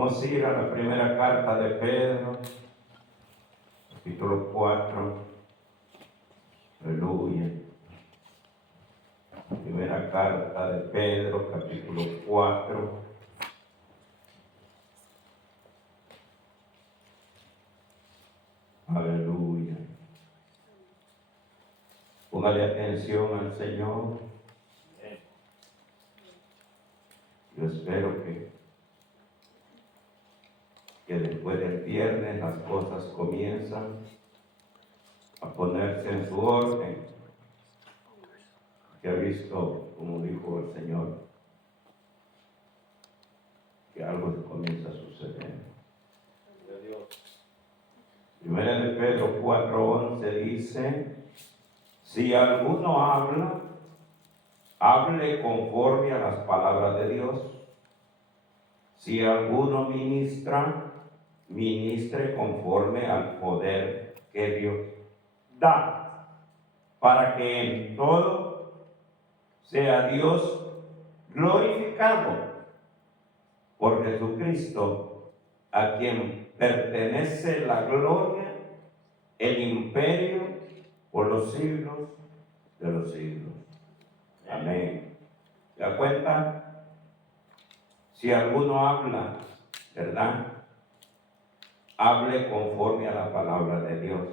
Vamos a ir a la primera carta de Pedro, capítulo 4. Aleluya. Primera carta de Pedro, capítulo 4. Aleluya. Póngale atención al Señor. Yo espero que después del viernes las cosas comienzan a ponerse en su orden. Que ha visto, como dijo el Señor, que algo comienza a suceder. Primera de Pedro 4:11 dice: si alguno habla, hable conforme a las palabras de Dios. Si alguno ministra, ministre conforme al poder que Dios da, para que en todo sea Dios glorificado por Jesucristo, a quien pertenece la gloria, el imperio, por los siglos de los siglos. Amén. ¿Se da cuenta? Si alguno habla, ¿verdad? Hable conforme a la palabra de Dios.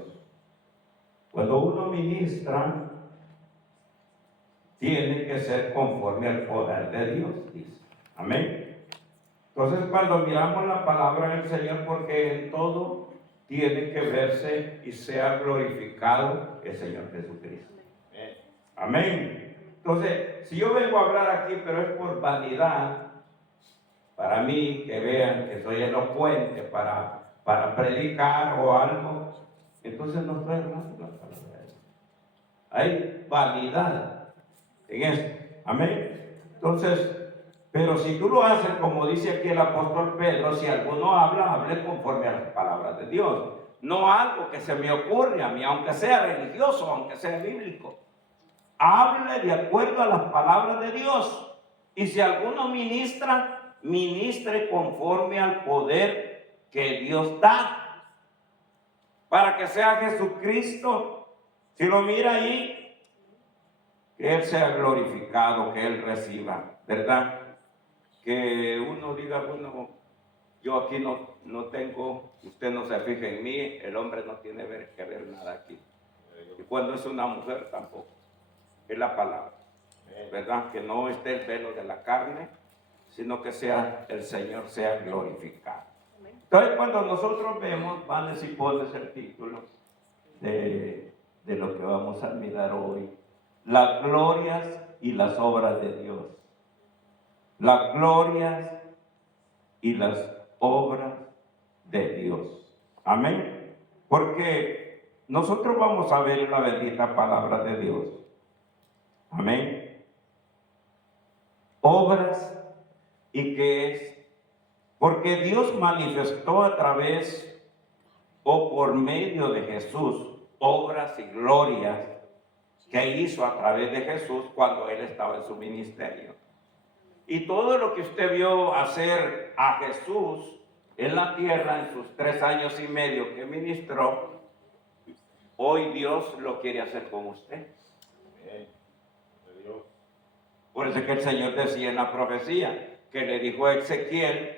Cuando uno ministra, tiene que ser conforme al poder de Dios, dice. Amén. Entonces, cuando miramos la palabra del Señor, porque en todo tiene que verse y sea glorificado el Señor Jesucristo. Amén. Entonces, si yo vengo a hablar aquí, pero es por vanidad, para mí, que vean que soy elocuente para predicar o algo, entonces no estoy hablando la palabra de Dios. Hay vanidad en esto. Amén. Entonces, pero si tú lo haces como dice aquí el apóstol Pedro, si alguno habla, hable conforme a las palabras de Dios. No algo que se me ocurre a mí, aunque sea religioso, aunque sea bíblico. Hable de acuerdo a las palabras de Dios. Y si alguno ministra, ministre conforme al poder que Dios da, para que sea Jesucristo, si lo mira ahí, que Él sea glorificado, que Él reciba, ¿verdad? Que uno diga, bueno, yo aquí no tengo, usted no se fija en mí, el hombre no tiene que ver nada aquí. Y cuando es una mujer tampoco, es la palabra, ¿verdad? Que no esté el velo de la carne, sino que sea el Señor sea glorificado. Entonces, cuando nosotros vemos, van y pones el título de lo que vamos a mirar hoy: las glorias y las obras de Dios. Las glorias y las obras de Dios. Amén. Porque nosotros vamos a ver la bendita palabra de Dios. Amén. Obras. ¿Y qué es? Porque Dios manifestó a través o por medio de Jesús obras y glorias que hizo a través de Jesús cuando Él estaba en su ministerio. Y todo lo que usted vio hacer a Jesús en la tierra en sus 3 años y medio que ministró, hoy Dios lo quiere hacer con usted. Por eso es que el Señor decía en la profecía, que le dijo a Ezequiel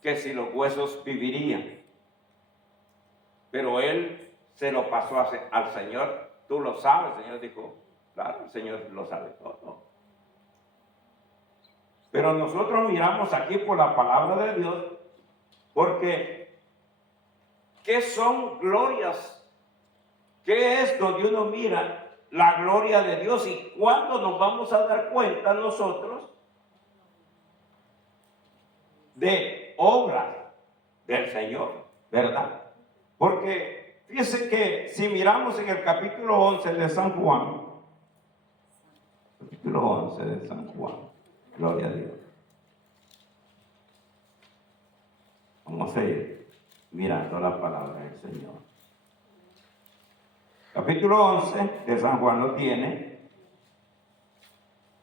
que si los huesos vivirían. Pero él se lo pasó al Señor. Tú lo sabes. El Señor dijo, claro, el Señor lo sabe todo. Pero nosotros miramos aquí por la palabra de Dios, porque ¿qué son glorias? ¿Qué es donde uno mira la gloria de Dios? ¿Y cuándo nos vamos a dar cuenta nosotros de obras del Señor, verdad? Porque fíjense que si miramos en el capítulo 11 de San Juan, capítulo 11 de San Juan, gloria a Dios. Vamos a ir mirando la palabra del Señor. Capítulo 11 de San Juan lo tiene.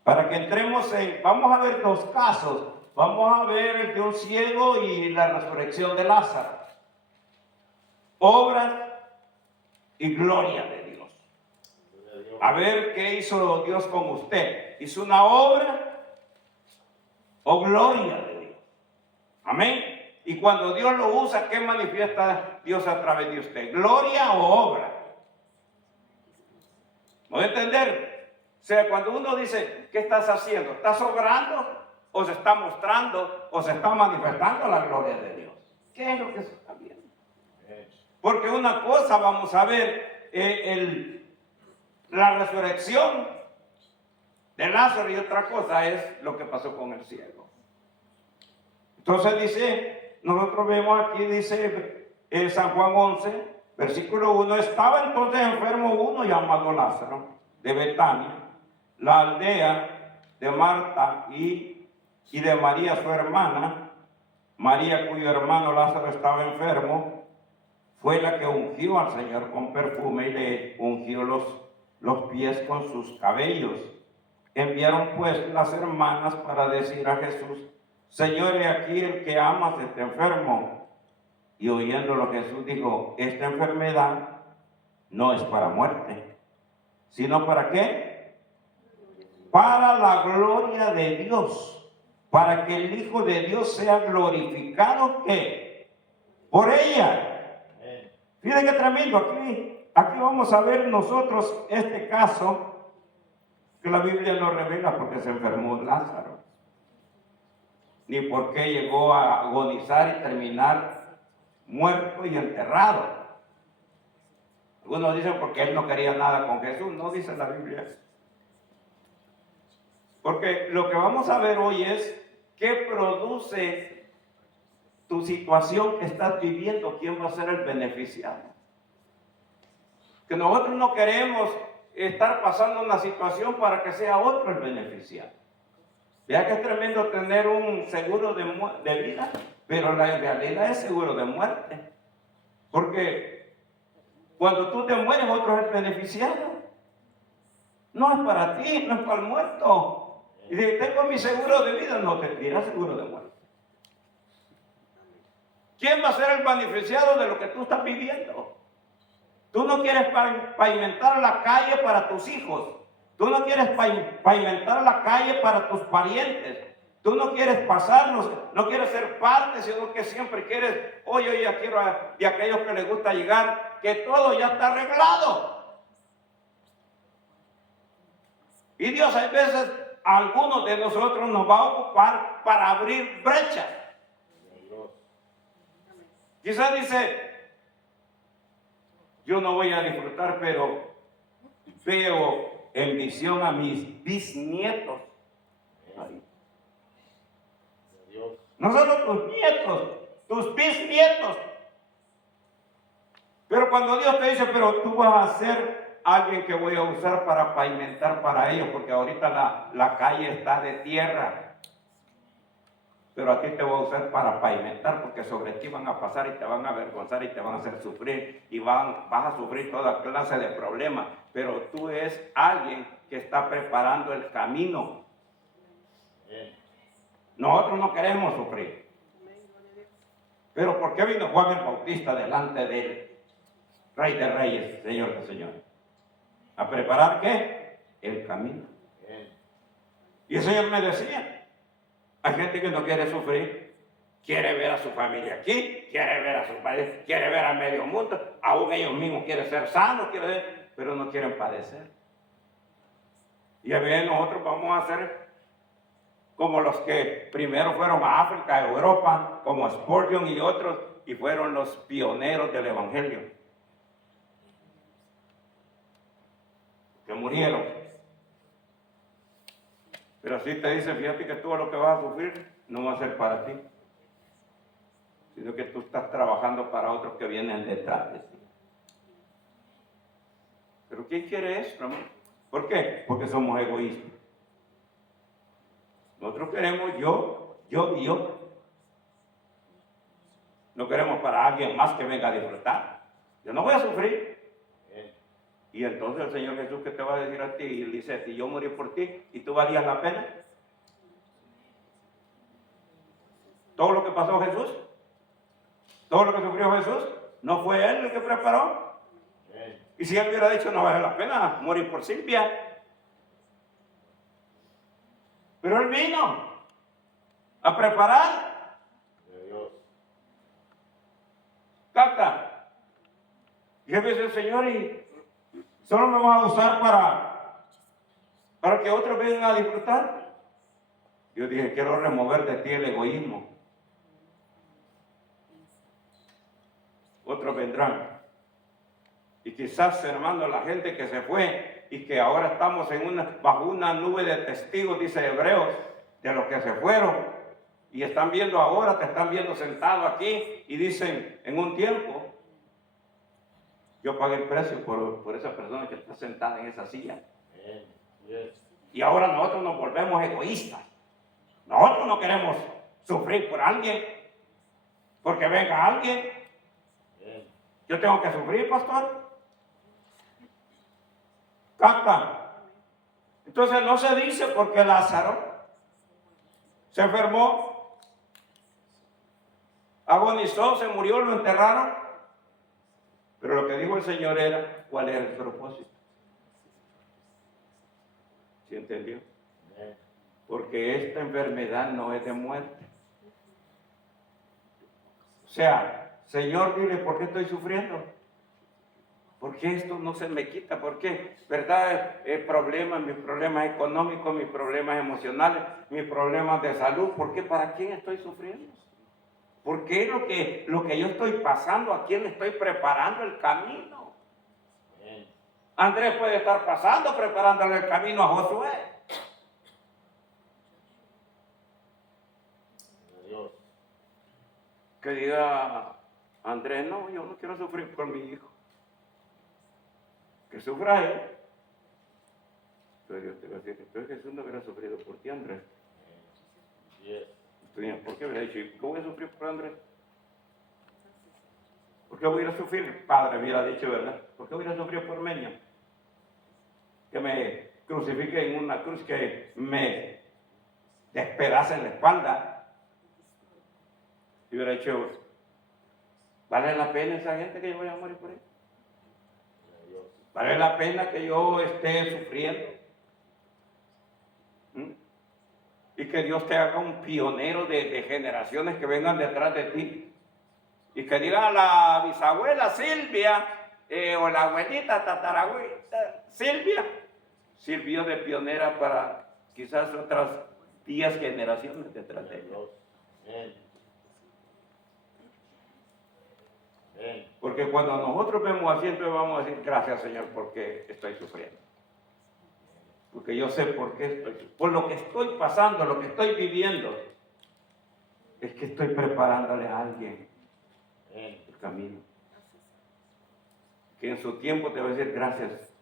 Para que entremos vamos a ver 2 casos vamos a ver el de un ciego y la resurrección de Lázaro. Obras y gloria de Dios. A ver qué hizo Dios con usted. ¿Hizo una obra o gloria de Dios? Amén. Y cuando Dios lo usa, ¿qué manifiesta Dios a través de usted? ¿Gloria o obra? ¿No entender? O sea, cuando uno dice, ¿qué estás haciendo? ¿Estás obrando? ¿O se está mostrando? ¿O se está manifestando la gloria de Dios? ¿Qué es lo que se está viendo? Porque una cosa vamos a ver, la resurrección de Lázaro, y otra cosa es lo que pasó con el ciego. Entonces dice, nosotros vemos aquí, dice San Juan 11, versículo 1, estaba entonces enfermo uno llamado Lázaro, de Betania, la aldea de Marta y de María su hermana. María, cuyo hermano Lázaro estaba enfermo, fue la que ungió al Señor con perfume y le ungió los pies con sus cabellos. Enviaron pues las hermanas para decir a Jesús, Señor, he aquí el que amas está enfermo. Y oyéndolo Jesús dijo, esta enfermedad no es para muerte, sino ¿para qué? Para la gloria de Dios, para que el Hijo de Dios sea glorificado, ¿qué? Por ella. Fíjense qué tremendo, aquí vamos a ver nosotros este caso que la Biblia no revela porque se enfermó Lázaro, ni por qué llegó a agonizar y terminar muerto y enterrado. Algunos dicen porque él no quería nada con Jesús, no dice la Biblia. Porque lo que vamos a ver hoy es qué produce tu situación que estás viviendo, quién va a ser el beneficiado. Que nosotros no queremos estar pasando una situación para que sea otro el beneficiado. Vea que es tremendo tener un seguro de vida, pero la realidad es seguro de muerte. Porque cuando tú te mueres, otro es el beneficiado. No es para ti, no es para el muerto. Y si tengo mi seguro de vida, no tendría seguro de muerte. ¿Quién va a ser el beneficiado de lo que tú estás viviendo? Tú no quieres pavimentar la calle para tus hijos. Tú no quieres pavimentar la calle para tus parientes. Tú no quieres pasar, no quieres ser parte, sino que siempre quieres, oye, ya quiero de aquellos que les gusta llegar, que todo ya está arreglado. Y Dios a veces, a algunos de nosotros nos va a ocupar para abrir brechas. Quizás dice, yo no voy a disfrutar, pero veo en visión a mis bisnietos. No solo tus nietos, tus bisnietos. Pero cuando Dios te dice, pero tú vas a ser alguien que voy a usar para pavimentar para ellos, porque ahorita la calle está de tierra. Pero a ti te voy a usar para pavimentar, porque sobre ti van a pasar y te van a avergonzar y te van a hacer sufrir y vas a sufrir toda clase de problemas. Pero tú eres alguien que está preparando el camino. Nosotros no queremos sufrir. Pero ¿por qué vino Juan el Bautista delante del Rey de Reyes, Señor de Señores? ¿A preparar qué? El camino. Y el Señor me decía, hay gente que no quiere sufrir, quiere ver a su familia aquí, quiere ver a su país, quiere ver a medio mundo, aún ellos mismos quieren ser sanos, pero no quieren padecer. Y a veces nosotros vamos a ser como los que primero fueron a África, a Europa, como Spurgeon y otros, y fueron los pioneros del Evangelio, que murieron. Pero si te dicen, fíjate que todo lo que vas a sufrir no va a ser para ti, sino que tú estás trabajando para otros que vienen detrás de ti. ¿Pero quién quiere eso, amor? ¿Por qué? Porque somos egoístas. Nosotros queremos yo. No queremos para alguien más que venga a disfrutar. Yo no voy a sufrir. Y entonces el Señor Jesús, ¿qué te va a decir a ti? Y él dice, si yo morí por ti y tú valías la pena. todo lo que pasó Jesús, todo lo que sufrió Jesús, ¿no fue Él el que preparó? Y si Él hubiera dicho, no vale la pena morir por Silvia. Pero Él vino a preparar. Capta. Y Él dice, Señor, y solo me vas a usar para que otros vengan a disfrutar. Yo dije, quiero remover de ti el egoísmo. Otros vendrán. Y quizás, hermano, la gente que se fue y que ahora estamos bajo una nube de testigos, dice Hebreos, de los que se fueron y están viendo ahora, te están viendo sentado aquí y dicen, en un tiempo, yo pagué el precio por esa persona que está sentada en esa silla. Y ahora nosotros nos volvemos egoístas. Nosotros no queremos sufrir por alguien, porque venga alguien. Yo tengo que sufrir, pastor. Capta. Entonces no se dice porque Lázaro se enfermó, agonizó, se murió, lo enterraron. Pero lo que dijo el Señor era, ¿cuál era el propósito? ¿Sí entendió? Porque esta enfermedad no es de muerte. O sea, Señor, dile, ¿por qué estoy sufriendo? ¿Por qué esto no se me quita? ¿Por qué? ¿Verdad? Mis problemas económicos, mis problemas emocionales, mis problemas de salud. ¿Por qué? ¿Para quién estoy sufriendo? ¿Por qué lo que yo estoy pasando? ¿A quién le estoy preparando el camino? Andrés puede estar pasando, preparándole el camino a Josué. Que diga Andrés, no, yo no quiero sufrir por mi hijo. Que sufra él. Entonces Dios te va a decir, entonces Jesús no hubiera sufrido por ti, Andrés. Entonces, ¿por qué hubiera dicho, ¿por qué voy a sufrir por Andrés? ¿Por qué voy a sufrir? El padre hubiera dicho, ¿verdad? ¿Por qué voy a sufrir por Meño? Que me crucifique en una cruz, que me despedace en la espalda. Y hubiera dicho, ¿vale la pena esa gente que yo voy a morir por él? ¿Vale la pena que yo esté sufriendo? Y que Dios te haga un pionero de generaciones que vengan detrás de ti. Y que diga la bisabuela Silvia, o la abuelita tatarabuela Silvia, sirvió de pionera para quizás otras 10 generaciones detrás de ella. Porque cuando nosotros vemos así, entonces vamos a decir, gracias Señor, porque estoy sufriendo. Porque yo sé por qué por lo que estoy pasando, lo que estoy viviendo, es que estoy preparándole a alguien el camino. Que en su tiempo te va a decir, gracias.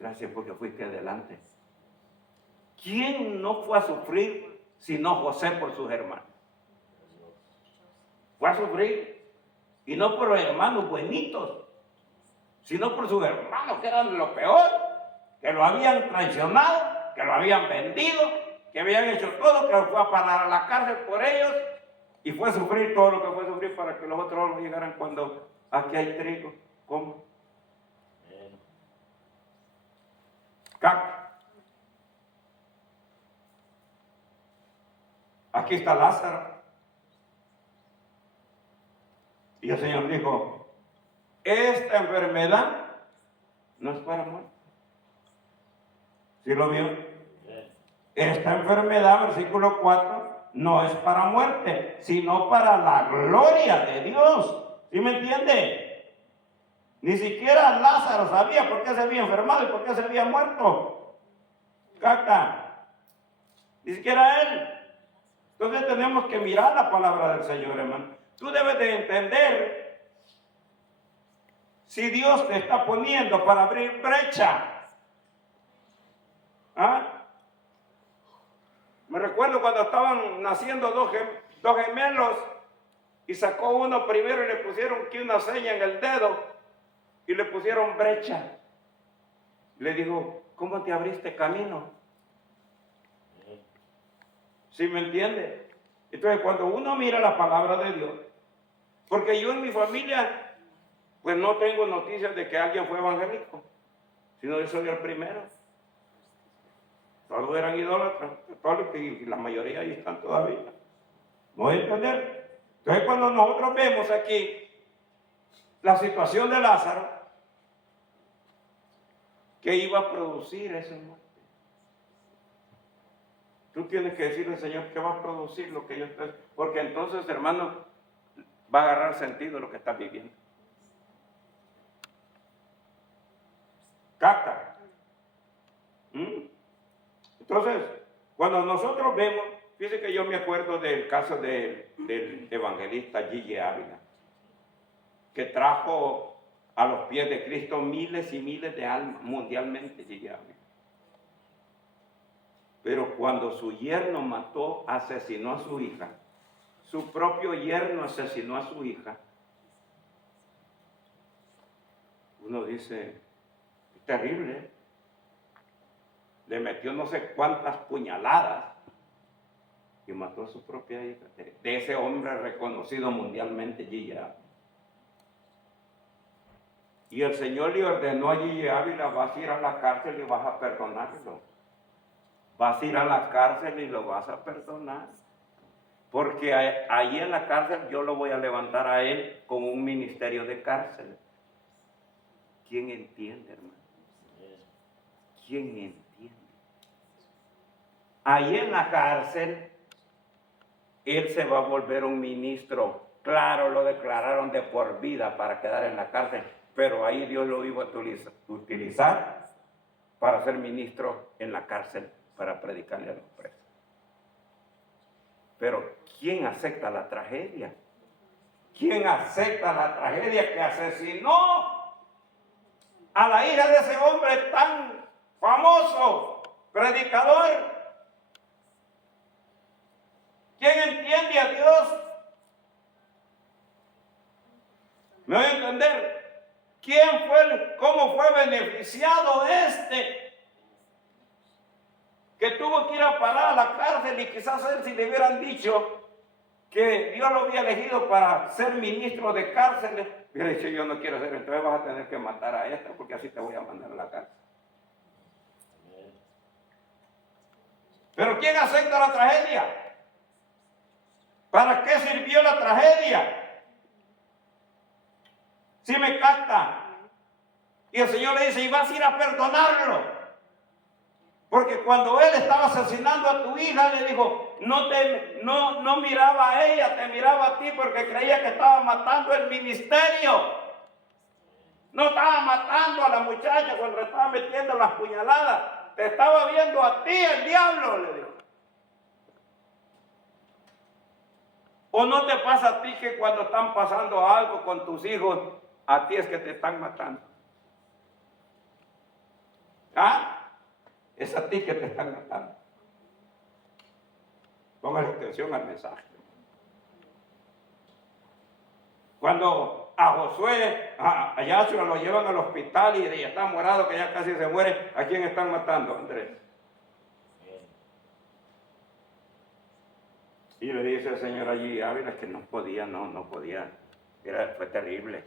Gracias porque fuiste adelante. ¿Quién no fue a sufrir sino José por sus hermanos? Fue a sufrir. Y no por los hermanos buenitos, sino por sus hermanos que eran lo peor, que lo habían traicionado, que lo habían vendido, que habían hecho todo, que fue a parar a la cárcel por ellos y fue a sufrir todo lo que fue a sufrir para que los otros no llegaran cuando aquí hay trigo. ¿Cómo? Capta. Aquí está Lázaro. Y el Señor dijo, esta enfermedad no es para muerte. ¿Sí lo vio? Esta enfermedad, versículo 4, no es para muerte, sino para la gloria de Dios. ¿Sí me entiende? Ni siquiera Lázaro sabía por qué se había enfermado y por qué se había muerto. Caca. Ni siquiera él. Entonces tenemos que mirar la palabra del Señor, hermano. Tú debes de entender si Dios te está poniendo para abrir brecha. ¿Ah? Me recuerdo cuando estaban naciendo dos gemelos y sacó uno primero y le pusieron aquí una seña en el dedo y le pusieron brecha. Le dijo, ¿cómo te abriste camino? ¿Sí me entiende? Entonces, cuando uno mira la palabra de Dios, porque yo en mi familia, pues no tengo noticias de que alguien fue evangélico, sino yo soy el primero. Todos eran idólatras, católicos, y la mayoría ahí están todavía. ¿No voy a entender? Entonces, cuando nosotros vemos aquí la situación de Lázaro, ¿qué iba a producir ese muerte? Tú tienes que decirle, Señor, ¿qué va a producir lo que yo estoy? Porque entonces, hermano, va a agarrar sentido lo que estás viviendo. Capta. Entonces, cuando nosotros vemos, fíjense que yo me acuerdo del caso del evangelista Gigi Ávila, que trajo a los pies de Cristo miles y miles de almas mundialmente, Gigi Ávila. Pero cuando su yerno mató, asesinó a su hija, su propio yerno asesinó a su hija, uno dice, es terrible, ¿eh? Le metió no sé cuántas puñaladas y mató a su propia hija, de ese hombre reconocido mundialmente, Gigi Ávila. Y el Señor le ordenó a Gigi Ávila, vas a ir a la cárcel y vas a perdonarlo. Vas a ir a la cárcel y lo vas a perdonar. Porque ahí en la cárcel yo lo voy a levantar a él con un ministerio de cárcel. ¿Quién entiende, hermano? ¿Quién entiende? Ahí en la cárcel, él se va a volver un ministro. Claro, lo declararon de por vida para quedar en la cárcel, pero ahí Dios lo iba a utilizar para ser ministro en la cárcel, para predicarle a los presos. Pero ¿quién acepta la tragedia? ¿Quién acepta la tragedia que asesinó a la hija de ese hombre tan famoso, predicador? ¿Quién entiende a Dios? ¿Me voy a entender? ¿Quién fue, cómo fue beneficiado que tuvo que ir a parar a la cárcel? Y quizás él, si le hubieran dicho que Dios lo había elegido para ser ministro de cárceles, hubiera dicho, yo no quiero ser, entonces vas a tener que matar a esta porque así te voy a mandar a la cárcel. Pero ¿quién acepta la tragedia? ¿Para qué sirvió la tragedia? Si me capta. Y el Señor le dice, y vas a ir a perdonarlo. Porque cuando él estaba asesinando a tu hija, le dijo, no miraba a ella, te miraba a ti porque creía que estaba matando el ministerio. No estaba matando a la muchacha cuando le estaba metiendo las puñaladas. Te estaba viendo a ti, el diablo, le dijo. ¿O no te pasa a ti que cuando están pasando algo con tus hijos, a ti es que te están matando? ¿Ah? Es a ti que te están matando. Póngale atención al mensaje. Cuando a Josué, a Yahshua lo llevan al hospital y ya está morado, que ya casi se muere, ¿a quién están matando, Andrés? Y le dice el Señor allí, Ávila, que no podía. Fue terrible.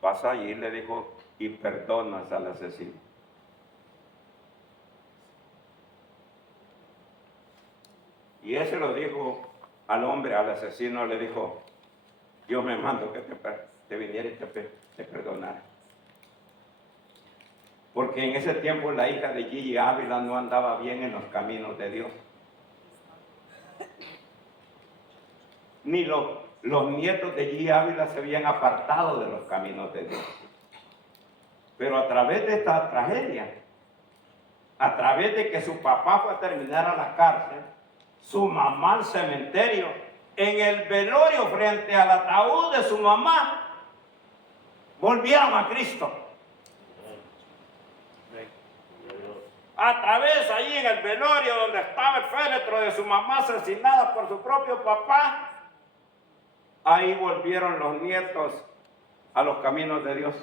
Pasa allí, le dijo, y perdonas al asesino. Y ese lo dijo al hombre, al asesino, le dijo, Dios me mandó que te viniera y te perdonara. Porque en ese tiempo la hija de Gigi Ávila no andaba bien en los caminos de Dios. Ni los nietos de Gigi Ávila se habían apartado de los caminos de Dios. Pero a través de esta tragedia, a través de que su papá fue a terminar a la cárcel, su mamá al cementerio, en el velorio frente al ataúd de su mamá, volvieron a Cristo. A través ahí en el velorio donde estaba el féretro de su mamá asesinada por su propio papá, ahí volvieron los nietos a los caminos de Dios.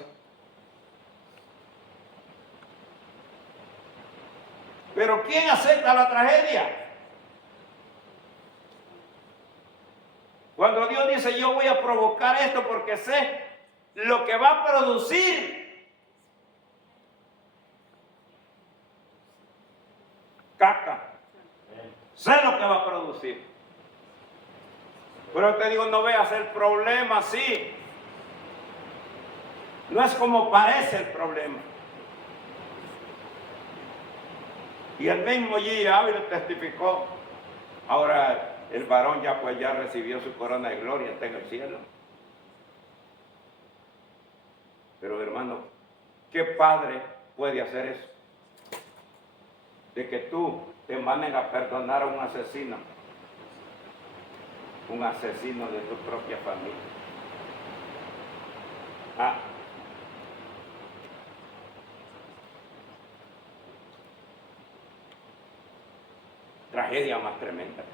Pero ¿quién acepta la tragedia? Cuando Dios dice, yo voy a provocar esto porque sé lo que va a producir. Caca. Sé lo que va a producir. Pero te digo, no veas el problema así. No es como parece el problema. Y el mismo G. Ávila testificó. Ahora el varón ya recibió su corona de gloria, está en el cielo. Pero hermano, ¿qué padre puede hacer eso? De que tú te manden a perdonar a un asesino de tu propia familia. Tragedia más tremenda.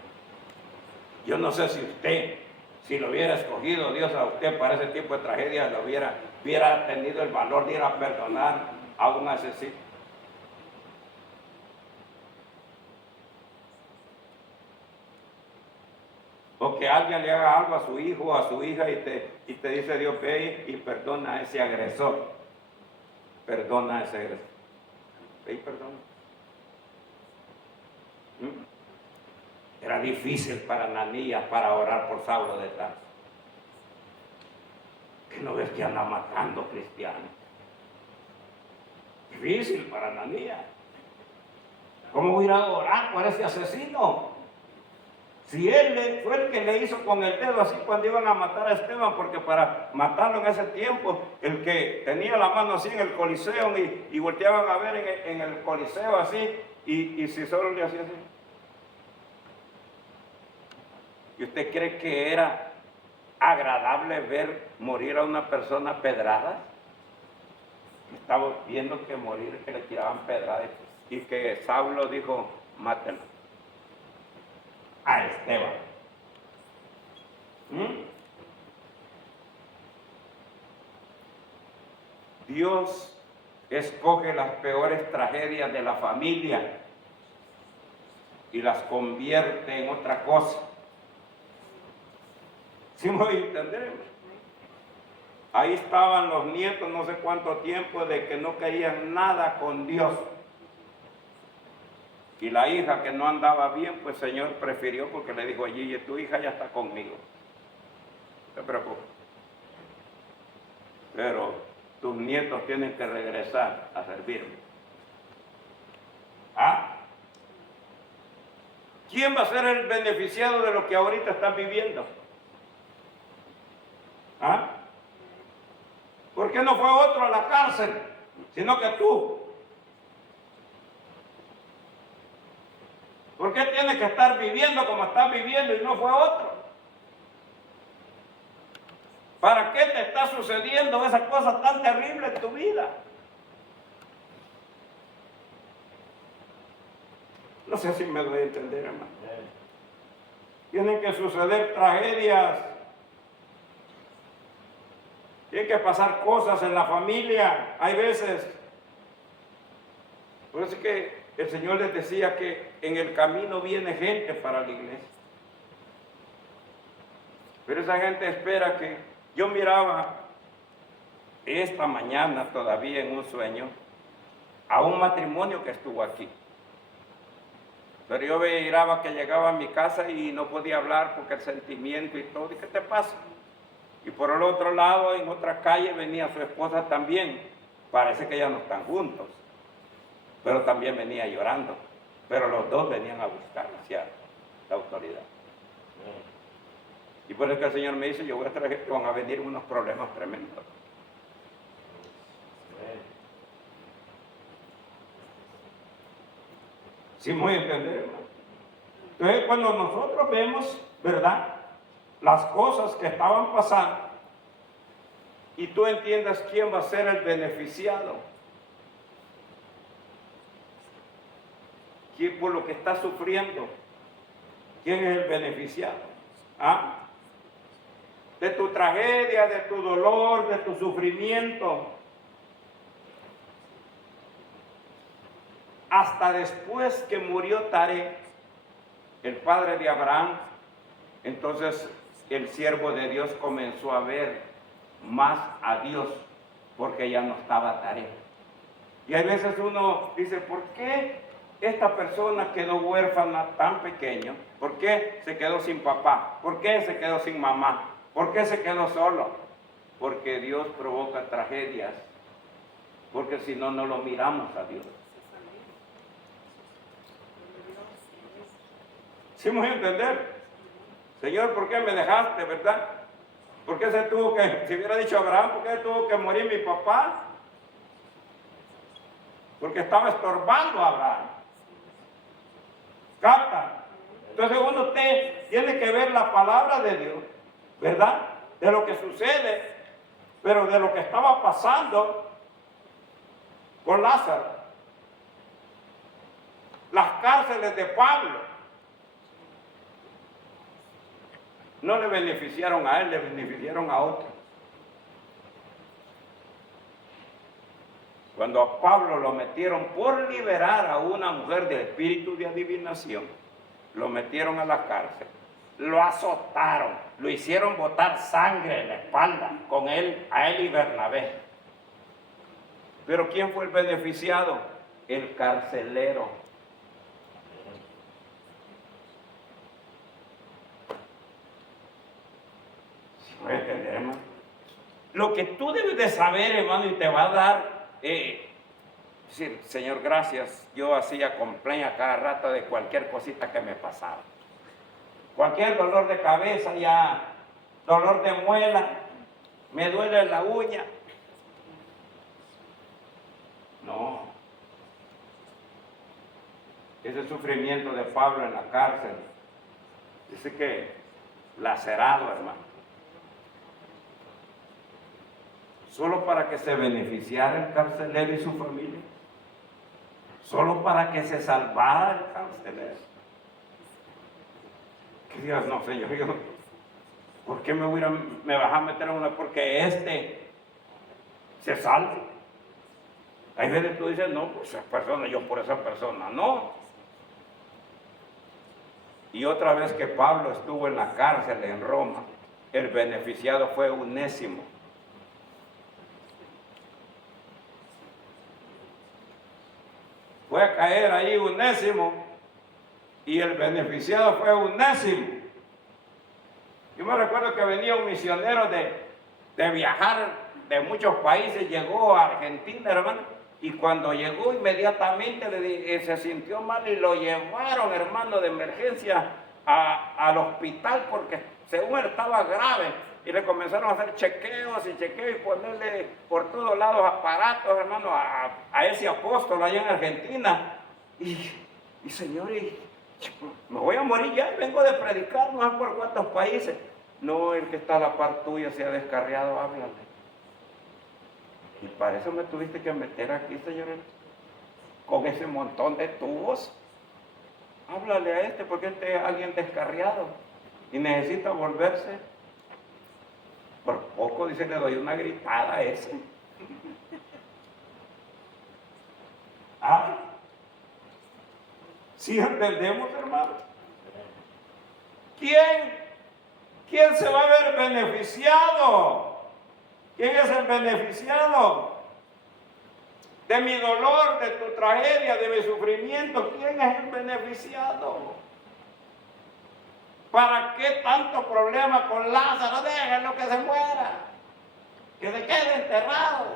Yo no sé si lo hubiera escogido Dios a usted para ese tipo de tragedia, hubiera tenido el valor de ir a perdonar a un asesino. O que alguien le haga algo a su hijo o a su hija y te dice Dios, ve y perdona a ese agresor. Perdona a ese agresor. Ve y perdona. Era difícil para Ananías para orar por Saulo de Tarso. ¿Qué no ves que anda matando cristianos? Difícil para Ananías. ¿Cómo voy a ir a orar por ese asesino? Si él fue el que le hizo con el dedo así cuando iban a matar a Esteban, porque para matarlo en ese tiempo, el que tenía la mano así en el coliseo y volteaban a ver en el coliseo así, y si solo le hacía así. ¿Y usted cree que era agradable ver morir a una persona pedrada? Estaba viendo que morir, que le tiraban pedradas, y que Saulo dijo, mátenlo a Esteban. Dios escoge las peores tragedias de la familia y las convierte en otra cosa. ¿Sí me voy a entender? Ahí estaban los nietos no sé cuánto tiempo de que no querían nada con Dios. Y la hija que no andaba bien, pues el Señor prefirió porque le dijo, Gigi, tu hija ya está conmigo. No te preocupes. Pero tus nietos tienen que regresar a servirme. ¿Quién va a ser el beneficiado de lo que ahorita están viviendo? ¿Por qué no fue otro a la cárcel, sino que tú? ¿Por qué tienes que estar viviendo como estás viviendo y no fue otro? ¿Para qué te está sucediendo esa cosa tan terrible en tu vida? No sé si me doy a entender, hermano. Tienen que suceder tragedias. Tienen que pasar cosas en la familia. Hay veces. Por eso es que el Señor les decía que en el camino viene gente para la iglesia. Pero esa gente espera que... Yo miraba esta mañana todavía en un sueño a un matrimonio que estuvo aquí. Pero yo miraba que llegaba a mi casa y no podía hablar porque el sentimiento y todo. ¿Y qué te pasa? Y por el otro lado, en otra calle, venía su esposa también. Parece que ya no están juntos. Pero también venía llorando. Pero los dos venían a buscar hacia la autoridad. Y por eso que el Señor me dice, yo voy a traer, van a venir unos problemas tremendos. ¿Sí me voy a entender, hermano? Entonces, cuando nosotros vemos, ¿verdad?, las cosas que estaban pasando, y tú entiendas quién va a ser el beneficiado, quién por lo que está sufriendo, quién es el beneficiado. De tu tragedia, de tu dolor, de tu sufrimiento. Hasta después que murió Taré, el padre de Abraham, entonces el siervo de Dios comenzó a ver más a Dios porque ya no estaba tarea. Y hay veces uno dice, ¿por qué esta persona quedó huérfana tan pequeño? ¿Por qué se quedó sin papá? ¿Por qué se quedó sin mamá? ¿Por qué se quedó solo? Porque Dios provoca tragedias, porque si no, no lo miramos a Dios. ¿Sí me voy a entender? Señor, ¿por qué me dejaste, verdad? ¿Por qué se tuvo que, si hubiera dicho Abraham, ¿por qué tuvo que morir mi papá? Porque estaba estorbando a Abraham. ¿Capta? Entonces uno tiene que ver la palabra de Dios, ¿verdad? De lo que sucede, pero de lo que estaba pasando con Lázaro. Las cárceles de Pablo no le beneficiaron a él, le beneficiaron a otros. Cuando a Pablo lo metieron por liberar a una mujer del espíritu de adivinación, lo metieron a la cárcel, lo azotaron, lo hicieron botar sangre en la espalda con él, a él y Bernabé. Pero ¿quién fue el beneficiado? El carcelero. Hermano, lo que tú debes de saber, hermano, y te va a dar decir, Señor, gracias. Yo hacía complaint cada rato de cualquier cosita que me pasaba. Cualquier dolor de cabeza, ya dolor de muela, me duele la uña. No. Ese sufrimiento de Pablo en la cárcel, dice que lacerado, hermano. Solo para que se beneficiara el carcelero y su familia. Solo para que se salvara el carcelero. Que Dios, no, Señor, ¿por qué me vas a meter en una? Porque se salve. Hay veces tú dices, no, pues esa persona, yo por esa persona, no. Y otra vez que Pablo estuvo en la cárcel en Roma, el beneficiado fue Onésimo. Fue a caer ahí Onésimo y el beneficiado fue Onésimo. Yo me recuerdo que venía un misionero de viajar de muchos países, llegó a Argentina, hermano, y cuando llegó inmediatamente se sintió mal y lo llevaron, hermano, de emergencia al hospital porque según él estaba grave. Y le comenzaron a hacer chequeos y ponerle por todos lados aparatos, hermano, a ese apóstol allá en Argentina. Y Señor, me voy a morir ya, vengo de predicar, no sé por cuántos países. No, el que está a la par tuya se ha descarriado, háblale. Y para eso me tuviste que meter aquí, Señor, con ese montón de tubos. Háblale a porque este es alguien descarriado y necesita volverse. Por poco, dice, le doy una gritada a ese. ¿Sí entendemos, hermano? ¿Quién se va a ver beneficiado? ¿Quién es el beneficiado de mi dolor, de tu tragedia, de mi sufrimiento? ¿Quién es el beneficiado? ¿Para qué tanto problema con Lázaro? Déjenlo que se muera, que se quede enterrado.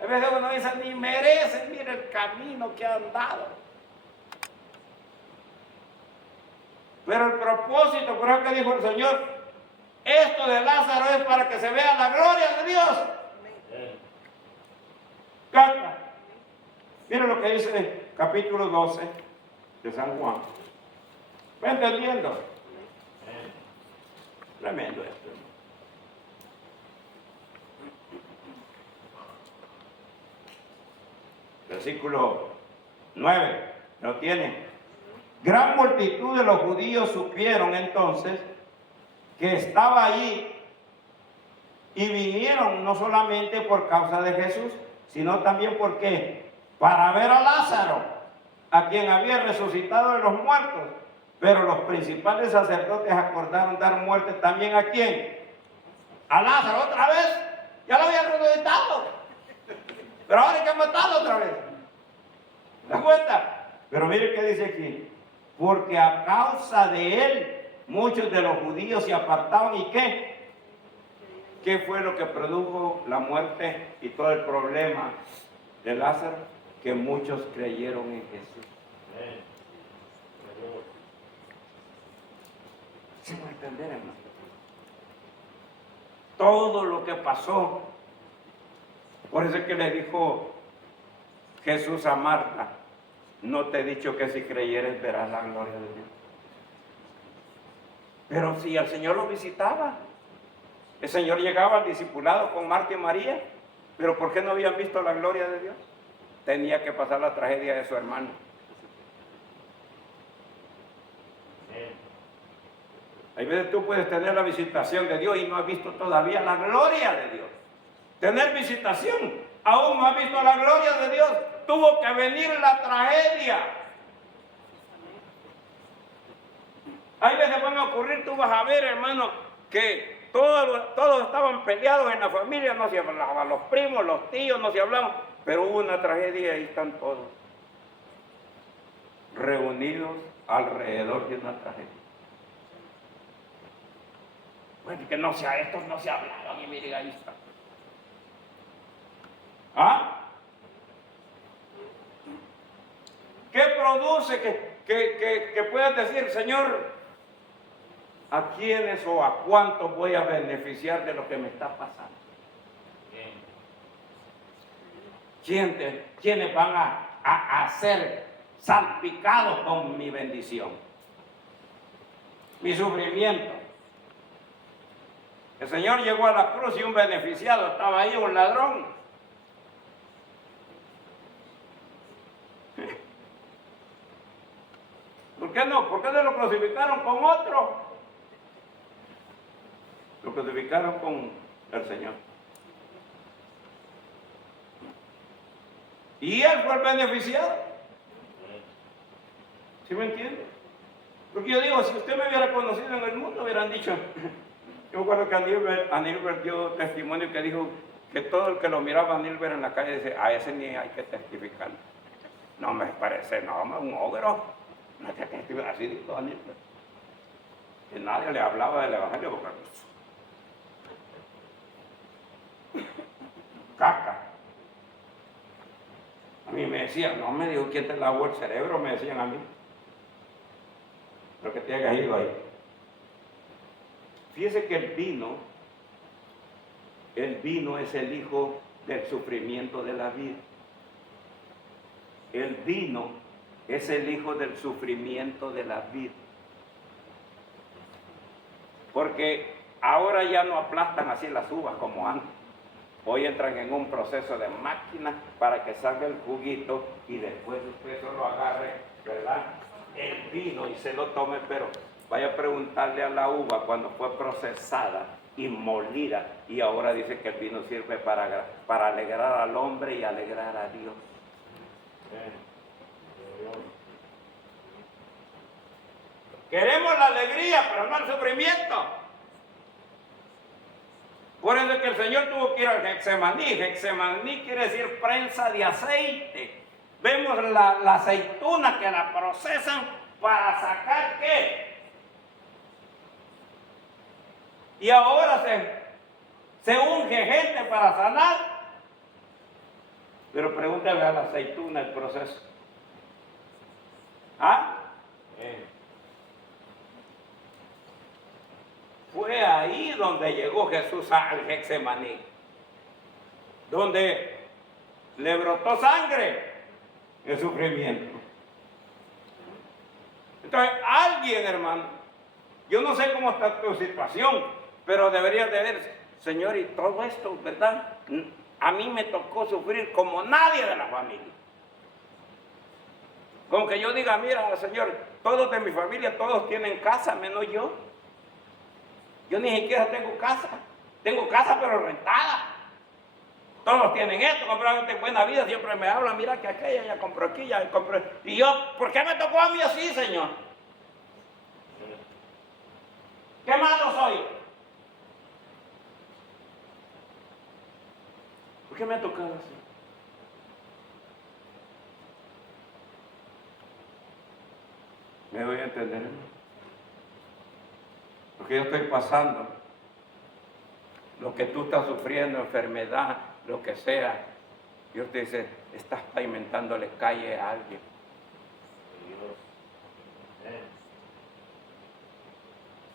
A veces uno dice, ni merece, mire el camino que han dado. Pero el propósito, por eso que dijo el Señor, esto de Lázaro es para que se vea la gloria de Dios. Canta. Mira lo que dice capítulo 12 de San Juan. ¿Va entendiendo? Tremendo esto. Versículo 9, ¿lo tienen? Gran multitud de los judíos supieron entonces que estaba allí y vinieron no solamente por causa de Jesús, sino también porque para ver a Lázaro, a quien había resucitado de los muertos. Pero los principales sacerdotes acordaron dar muerte también ¿a quién? A Lázaro otra vez. Ya lo habían resucitado. Pero ahora hay que matarlo otra vez. ¿Te das cuenta? Pero mire qué dice aquí. Porque a causa de él, muchos de los judíos se apartaban. ¿Y qué? ¿Qué fue lo que produjo la muerte y todo el problema de Lázaro? Que muchos creyeron en Jesús. ¿Se va a entender, hermano? Todo lo que pasó. Por eso es que le dijo Jesús a Marta: no te he dicho que si creyeres verás la gloria de Dios. Pero si el Señor lo visitaba, el Señor llegaba al discipulado con Marta y María, pero ¿por qué no habían visto la gloria de Dios? Tenía que pasar la tragedia de su hermano. Hay veces tú puedes tener la visitación de Dios y no has visto todavía la gloria de Dios. Tener visitación, aún no has visto la gloria de Dios. Tuvo que venir la tragedia. Hay veces van a ocurrir, tú vas a ver, hermano, que todos estaban peleados en la familia, no se hablaban, los primos, los tíos, no se hablaban, pero hubo una tragedia y ahí están todos reunidos alrededor de una tragedia. Bueno, que no sea, estos no se hablaban y miren ahí está. ¿Ah? ¿Qué produce que puedas decir, Señor, a quiénes o a cuántos voy a beneficiar de lo que me está pasando? ¿Quiénes van a ser salpicados con mi bendición? Mi sufrimiento. El Señor llegó a la cruz y un beneficiado estaba ahí, un ladrón. ¿Por qué no? ¿Por qué no lo crucificaron con otro? Lo crucificaron con el Señor. Y él fue el beneficiado. ¿Sí me entiende? Porque yo digo, si usted me hubiera conocido en el mundo, hubieran dicho... Yo recuerdo que Aníbal dio testimonio que dijo que todo el que lo miraba a Aníbal en la calle dice, a ese ni hay que testificar. No me parece, no, un ogro. No hay que testificar, así dijo Aníbal. Que nadie le hablaba del evangelio porque... Caca. A mí me decían, no me dijo, ¿quién te lavó el cerebro? Me decían a mí. Lo que te haya ido ahí. Fíjese que el vino es el hijo del sufrimiento de la vida. El vino es el hijo del sufrimiento de la vida. Porque ahora ya no aplastan así las uvas como antes. Hoy entran en un proceso de máquina para que salga el juguito y después usted solo agarre, ¿verdad?, el vino y se lo tome, pero vaya a preguntarle a la uva cuando fue procesada y molida, y ahora dice que el vino sirve para alegrar al hombre y alegrar a Dios. Queremos la alegría, pero no el sufrimiento. Por eso es que el Señor tuvo que ir al Getsemaní. Getsemaní quiere decir prensa de aceite. Vemos la aceituna que la procesan para sacar ¿qué? Y ahora se unge gente para sanar. Pero pregúntale a la aceituna el proceso. ¿Ah? Fue ahí donde llegó Jesús al Getsemaní, donde le brotó sangre, el sufrimiento. Entonces, alguien, hermano, yo no sé cómo está tu situación, pero deberías de ver, Señor, y todo esto, ¿verdad? A mí me tocó sufrir como nadie de la familia. Con que yo diga, mira, Señor, todos de mi familia, todos tienen casa, menos yo. Yo ni siquiera tengo casa. Tengo casa, pero rentada. Todos tienen esto, compraron buena vida, siempre me hablan, mira que aquella ya compró aquí, ya compró. Y yo, ¿por qué me tocó a mí así, Señor? qué me ha tocado así? ¿Me voy a entender? Lo que yo estoy pasando, lo que tú estás sufriendo, enfermedad, lo que sea, Dios te dice, estás pavimentándole calle a alguien.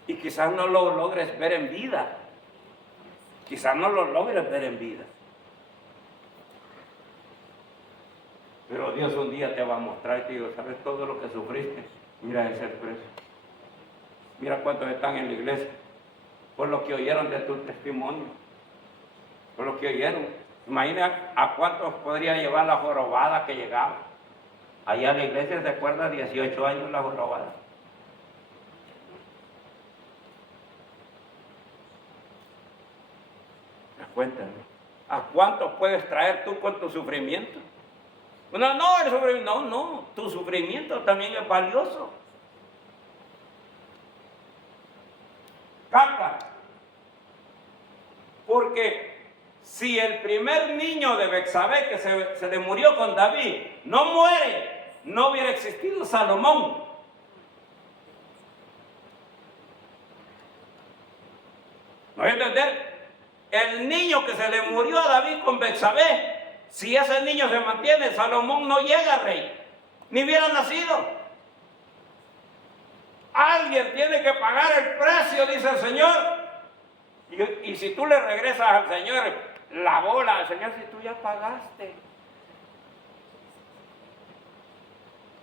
Y quizás no lo logres ver en vida. Quizás no lo logres ver en vida. Pero Dios un día te va a mostrar y te digo, ¿sabes todo lo que sufriste? Mira ese precio. Mira cuántos están en la iglesia. Por lo que oyeron de tu testimonio. Por lo que oyeron. Imagina a cuántos podría llevar la jorobada que llegaba. Allá en la iglesia se acuerda 18 años la jorobada. Cuéntame, ¿a cuántos puedes traer tú con tu sufrimiento? No, el sufrimiento, no, tu sufrimiento también es valioso. Capta, porque si el primer niño de Betsabé que se le murió con David no muere, no hubiera existido Salomón. ¿No voy a entender? El niño que se le murió a David con Betsabé, si ese niño se mantiene, Salomón no llega a rey, ni hubiera nacido. Alguien tiene que pagar el precio, dice el Señor. Y si tú le regresas al Señor la bola, al Señor, si tú ya pagaste.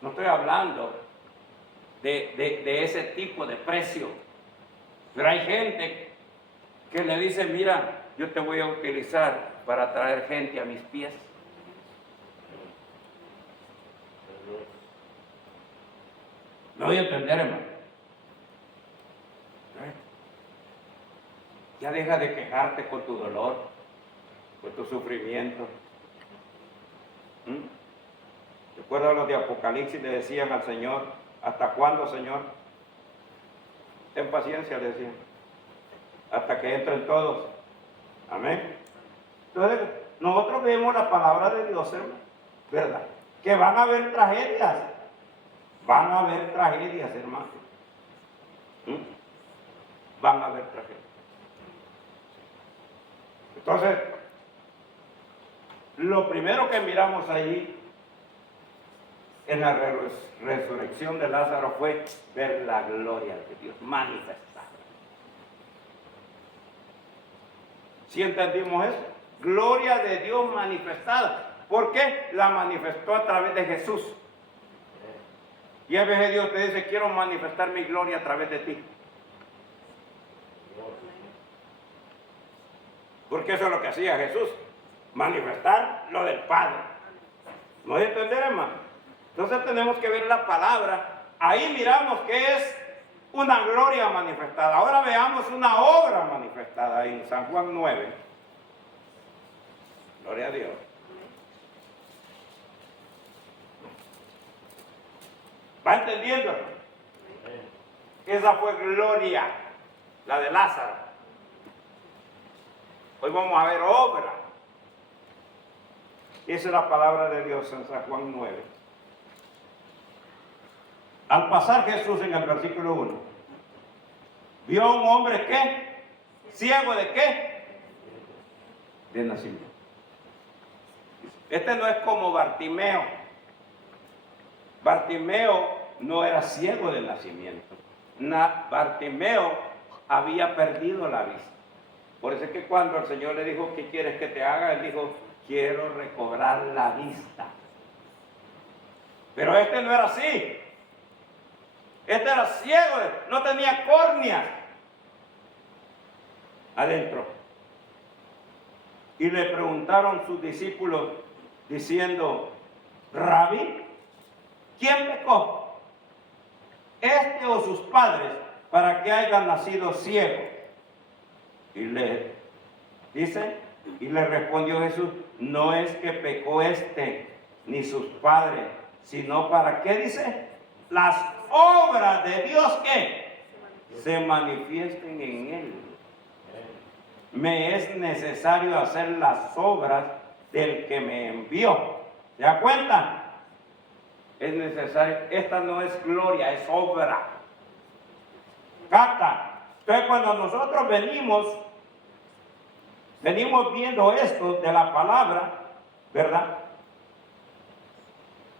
No estoy hablando de ese tipo de precio. Pero hay gente que le dice, mira, yo te voy a utilizar para traer gente a mis pies. No voy a entender, hermano. Ya deja de quejarte con tu dolor, con tu sufrimiento. Recuerda los de Apocalipsis, le decían al Señor, ¿hasta cuándo, Señor? Ten paciencia, le decían, hasta que entren todos. Amén. Entonces, nosotros vemos la palabra de Dios, hermano, ¿verdad? Que van a haber tragedias. Van a haber tragedias, hermano. Van a haber tragedias. Entonces, lo primero que miramos ahí en la resurrección de Lázaro fue ver la gloria de Dios manifestada. ¿Sí entendimos eso? Gloria de Dios manifestada. ¿Por qué? La manifestó a través de Jesús. Y a veces Dios te dice, quiero manifestar mi gloria a través de ti. Porque eso es lo que hacía Jesús. Manifestar lo del Padre. ¿No hay entender, hermano? Entonces tenemos que ver la palabra. Ahí miramos que es una gloria manifestada. Ahora veamos una obra manifestada en San Juan 9. Gloria a Dios. ¿Va entendiendo? Esa fue gloria, la de Lázaro. Hoy vamos a ver obra. Esa es la palabra de Dios en San Juan 9. Al pasar Jesús en el versículo 1, vio a un hombre ¿qué? ¿Ciego de qué? De nacimiento. Este no es como Bartimeo. Bartimeo no era ciego de nacimiento. Bartimeo había perdido la vista. Por eso es que cuando el Señor le dijo, ¿qué quieres que te haga? Él dijo, quiero recobrar la vista. Pero este no era así. Este era ciego, no tenía córneas adentro. Y le preguntaron sus discípulos diciendo, Rabí, ¿quién pecó? ¿Este o sus padres para que hayan nacido ciegos? Y le respondió Jesús, no es que pecó este ni sus padres, sino para ¿qué dice? Las obras de Dios que se manifiesten en él. Me es necesario hacer las obras del que me envió. ¿Se da cuenta? Es necesario, esta no es gloria, es obra. Capta. Entonces cuando nosotros venimos viendo esto de la palabra, ¿verdad?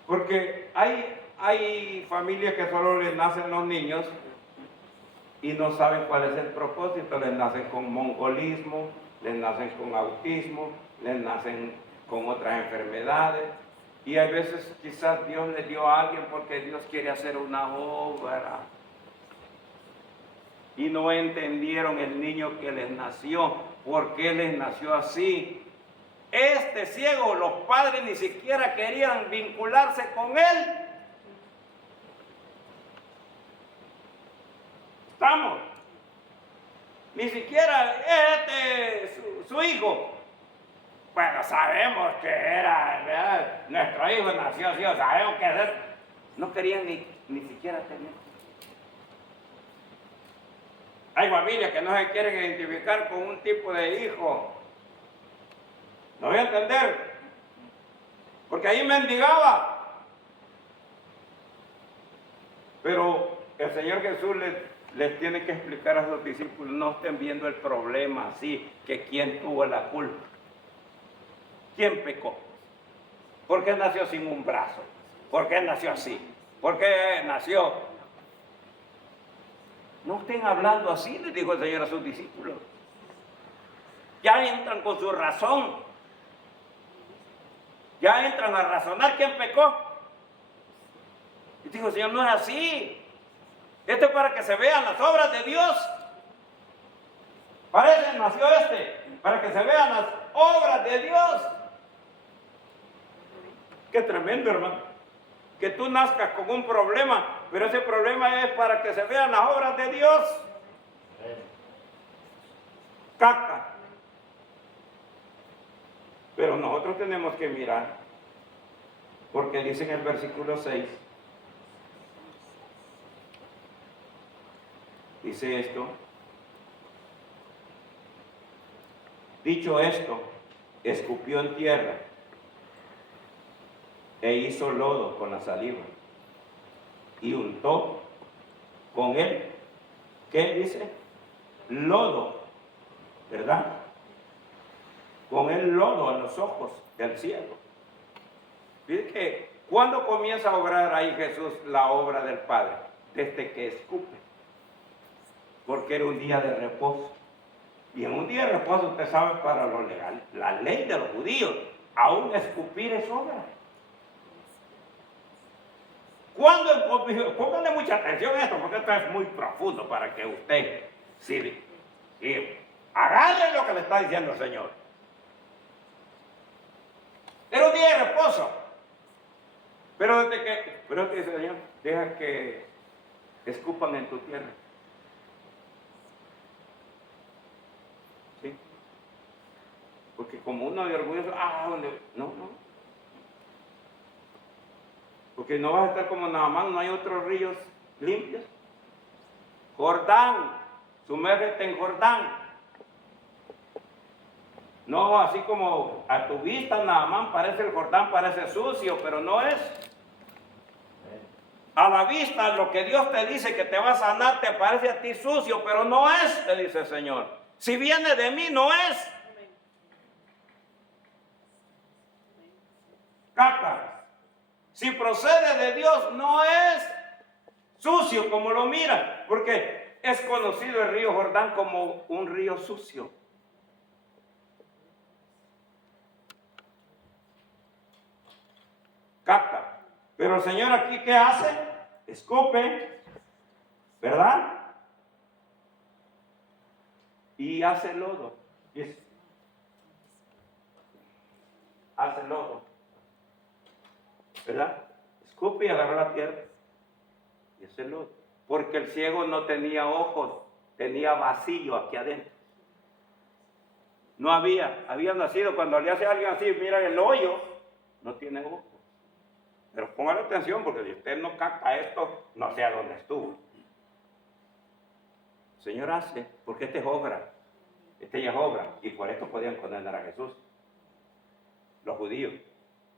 Porque hay familias que solo les nacen los niños y no saben cuál es el propósito. Les nacen con mongolismo, les nacen con autismo, les nacen con otras enfermedades. Y a veces quizás Dios les dio a alguien porque Dios quiere hacer una obra. Y no entendieron el niño que les nació, por qué les nació así. Este ciego, los padres ni siquiera querían vincularse con él. ¿Estamos? Ni siquiera su hijo. Bueno, sabemos que era, ¿verdad? Nuestro hijo nació así, sabemos que es. No querían ni siquiera tener. Hay familias que no se quieren identificar con un tipo de hijo. No voy a entender. Porque ahí mendigaba. Pero el Señor Jesús les tiene que explicar a sus discípulos, no estén viendo el problema así, que quién tuvo la culpa. ¿Quién pecó? ¿Por qué nació sin un brazo? ¿Por qué nació así? ¿Por qué nació? No estén hablando así, les dijo el Señor a sus discípulos. Ya entran con su razón. Ya entran a razonar quién pecó. Y dijo el Señor, no es así. Esto es para que se vean las obras de Dios. Para eso nació para que se vean las obras de Dios. Qué tremendo, hermano. Que tú nazcas con un problema, pero ese problema es para que se vean las obras de Dios. Capta. Pero nosotros tenemos que mirar, porque dice en el versículo 6, dice esto: dicho esto, escupió en tierra e hizo lodo con la saliva y untó con él, ¿qué dice? Lodo, ¿verdad? Con el lodo a los ojos del ciego. Fíjate que cuando comienza a obrar ahí Jesús la obra del Padre, desde que escupe, porque era un día de reposo. Y en un día de reposo, usted sabe, para lo legal, la ley de los judíos, aún escupir es obra. Pónganle mucha atención a esto, porque esto es muy profundo para que usted sí, agarre lo que le está diciendo el Señor. Era un día de reposo. Pero dice el Señor, deja que escupan en tu tierra. ¿Sí? Porque como uno de orgulloso, no. Porque no vas a estar como Naamán, no hay otros ríos limpios. Jordán, sumérgete en Jordán. No, así como a tu vista Naamán parece el Jordán, parece sucio, pero no es. A la vista lo que Dios te dice que te va a sanar te parece a ti sucio, pero no es, te dice el Señor. Si viene de mí, no es. Capta. Si procede de Dios, no es sucio como lo miran, porque es conocido el río Jordán como un río sucio. Capta. Pero el Señor aquí, ¿qué hace? Escupe, ¿verdad? Y hace lodo. Hace lodo, ¿verdad? Escupe y agarró la tierra y hace lodo. Porque el ciego no tenía ojos, tenía vacío aquí adentro. No había nacido. Cuando le hace a alguien así, mira el hoyo, no tiene ojos. Pero póngale atención, porque si usted no capta esto, no sé a dónde estuvo. El Señor hace, porque esta es obra. Esta ya es obra, y por esto podían condenar a Jesús. los judíos,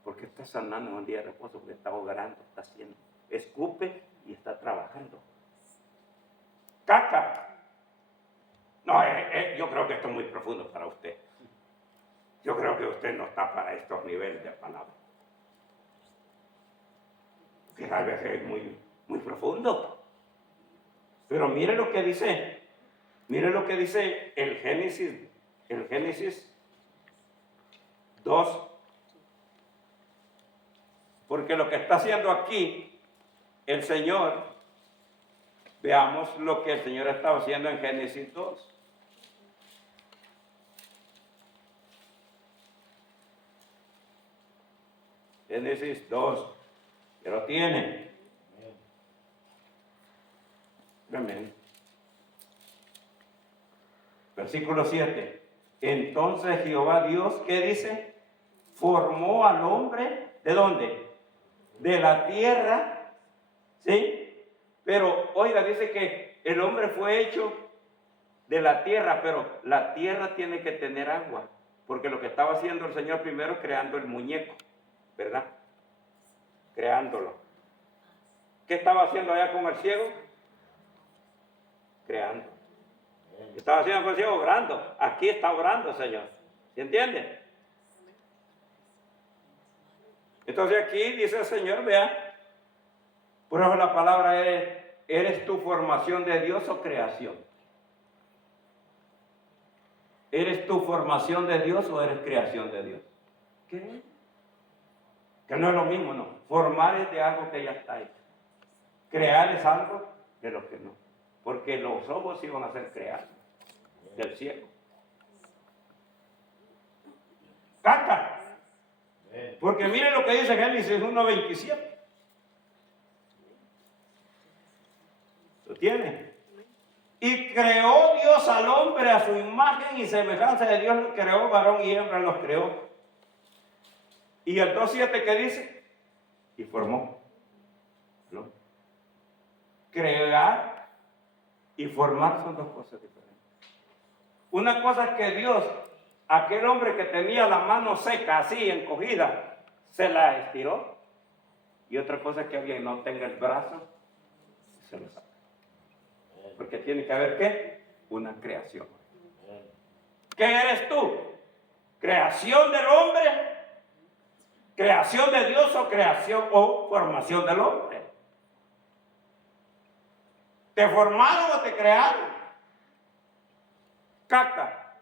¿por qué está sanando en un día de reposo? Porque está obrando, está haciendo, escupe y está trabajando. Caca. No, yo creo que esto es muy profundo para usted. Yo creo que usted no está para estos niveles de palabra. Que tal vez es muy, muy profundo. Pero mire lo que dice. Mire lo que dice el Génesis 2. Porque lo que está haciendo aquí el Señor, veamos lo que el Señor estaba haciendo en Génesis 2. Génesis 2, ¿ya lo tiene? Amén. Versículo 7. Entonces Jehová Dios, ¿qué dice? Formó al hombre, ¿de dónde? De la tierra, ¿sí? Pero, oiga, dice que el hombre fue hecho de la tierra, pero la tierra tiene que tener agua, porque lo que estaba haciendo el Señor primero es creando el muñeco, ¿verdad? Creándolo. ¿Qué estaba haciendo allá con el ciego? Creando. ¿Qué estaba haciendo con el ciego? Orando. Aquí está orando el Señor. ¿Se entiende? Entonces aquí dice el Señor, vea, por eso la palabra ¿eres tu formación de Dios o creación? ¿Eres tu formación de Dios o eres creación de Dios? ¿Qué? Que no es lo mismo, no. Formar es de algo que ya está hecho. Crear es algo de lo que no. Porque los ojos iban a ser creados del cielo. Caca. Porque mire lo que dice Génesis 1:27. ¿Lo tiene? Y creó Dios al hombre a su imagen y semejanza de Dios, lo creó, varón y hembra los creó. Y el 2:7 ¿qué dice? Y formó. ¿No? Crear y formar son dos cosas diferentes. Una cosa es que Dios, aquel hombre que tenía la mano seca, así encogida, se la estiró. Y otra cosa es que alguien no tenga el brazo y se lo saca. Porque tiene que haber ¿qué? Una creación. ¿Qué eres tú? ¿Creación del hombre? ¿Creación de Dios o creación o formación del hombre? ¿Te formaron o te crearon? Caca.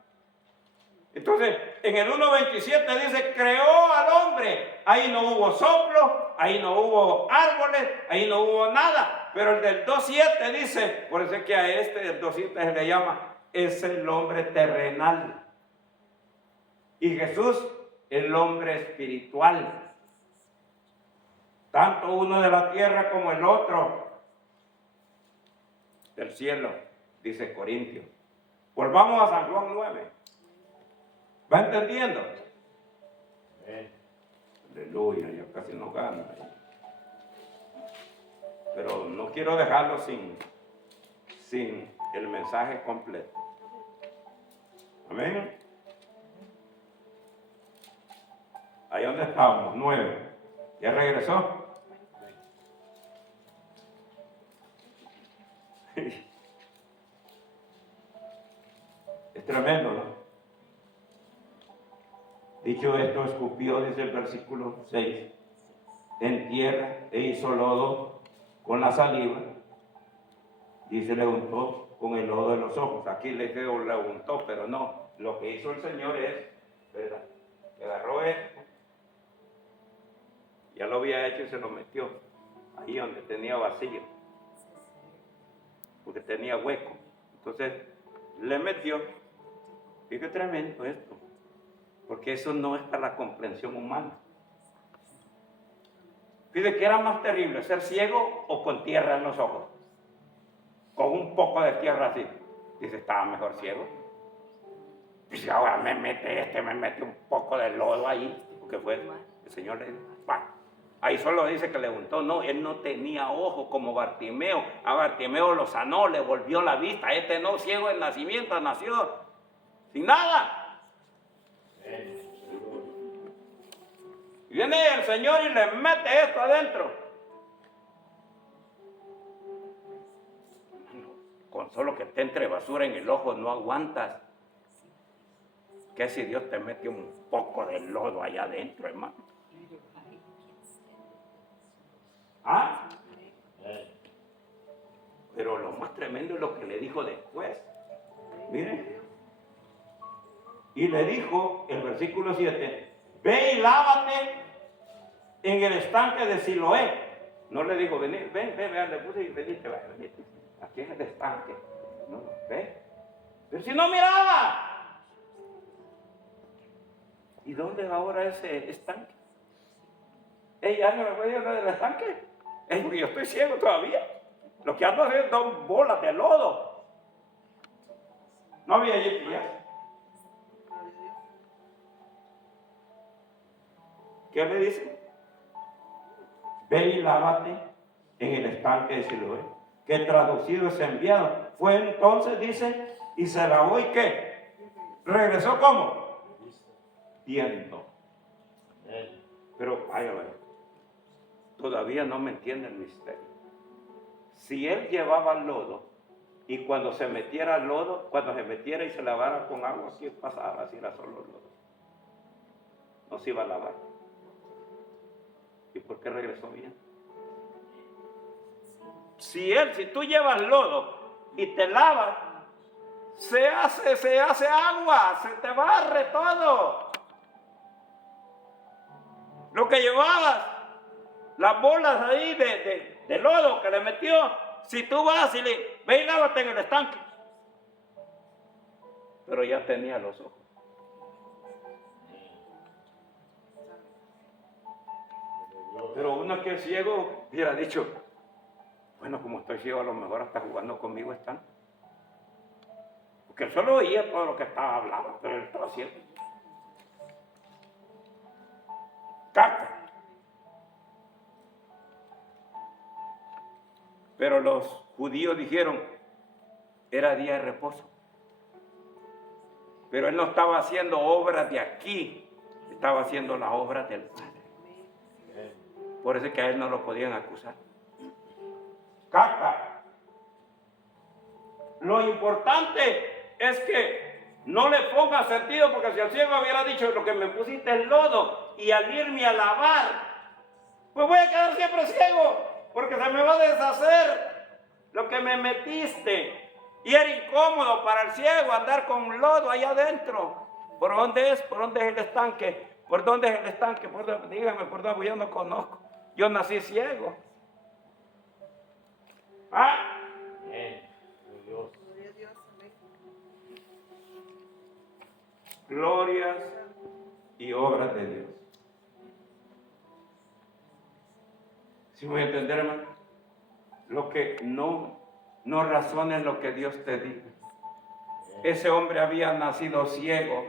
Entonces, en el 1:27 dice, creó al hombre. Ahí no hubo soplo, ahí no hubo árboles, ahí no hubo nada. Pero el del 2:7 dice, por eso es que a este del 2:7 se le llama, es el hombre terrenal. Y Jesús, el hombre espiritual. Tanto uno de la tierra como el otro del cielo, dice Corintios. Volvamos a San Juan 9. ¿Va entendiendo? Aleluya, ya casi no gana. Pero no quiero dejarlo sin el mensaje completo. Amén. Ahí donde estábamos, 9. ¿Ya regresó? Es tremendo, ¿no? Dicho esto, escupió, dice el versículo 6, en tierra e hizo lodo con la saliva, dice, le untó con el lodo de los ojos. Aquí le digo, le untó, pero no. Lo que hizo el Señor es, ¿verdad? Que agarró esto, ya lo había hecho y se lo metió ahí donde tenía vacío, porque tenía hueco. Entonces le metió. Y qué tremendo esto, porque eso no es para la comprensión humana. Fíjate que era más terrible, ser ciego o con tierra en los ojos, con un poco de tierra así. Dice, estaba mejor ciego. Dice, ahora me mete un poco de lodo ahí, porque fue el Señor le dijo, ahí solo dice que le untó. No, él no tenía ojo como Bartimeo. A Bartimeo lo sanó, le volvió la vista. Este no, ciego de nacimiento, nació sin nada. Y viene el Señor y le mete esto adentro. Con solo que te entre basura en el ojo no aguantas. ¿Qué si Dios te mete un poco de lodo allá adentro, hermano? ¿Ah? Pero lo más tremendo es lo que le dijo después. Miren. Y le dijo, el versículo 7, ve y lávate en el estanque de Siloé. No le dijo, ven, le puse y venite, venite. Aquí en el estanque. No, ve. Pero si no miraba. ¿Y dónde es ahora ese estanque? Ya no me voy a ir del estanque. Porque yo estoy ciego todavía. Lo que ando haciendo son bolas de lodo. No había GPS. ¿Qué le dice? Ve y lávate en el estanque de Siloé, que traducido es enviado. Fue entonces, dice, y se lavó y ¿qué? ¿Regresó cómo? Viendo. Pero vaya, todavía no me entiende el misterio. Si él llevaba lodo y cuando se metiera lodo, cuando se metiera y se lavara con agua, ¿qué pasaba si era solo lodo? No se iba a lavar. ¿Y por qué regresó bien? Si tú llevas lodo y te lavas, se hace agua, se te barre todo. Lo que llevabas, las bolas ahí de lodo que le metió, si tú vas y le ve y lávate en el estanque. Pero ya tenía los ojos. Pero uno que es ciego hubiera dicho, bueno, como estoy ciego, a lo mejor hasta jugando conmigo están. Porque él solo oía todo lo que estaba hablando, pero él estaba ciego. Carta. Pero los judíos dijeron, era día de reposo. Pero él no estaba haciendo obras de aquí, estaba haciendo las obras del Padre. Por eso es que a él no lo podían acusar. Carta. Lo importante es que no le ponga sentido, porque si el ciego hubiera dicho lo que me pusiste es lodo y al irme a lavar, pues voy a quedar siempre ciego, porque se me va a deshacer lo que me metiste. Y era incómodo para el ciego andar con lodo allá adentro. ¿Por dónde es? ¿Por dónde es el estanque? ¿Por dónde es el estanque? Dígame por dónde, yo no conozco. Yo nací ciego. ¿Ah? Glorias y obras de Dios. ¿Sí me voy a entender, hermano? Lo que no razones lo que Dios te diga. Ese hombre había nacido ciego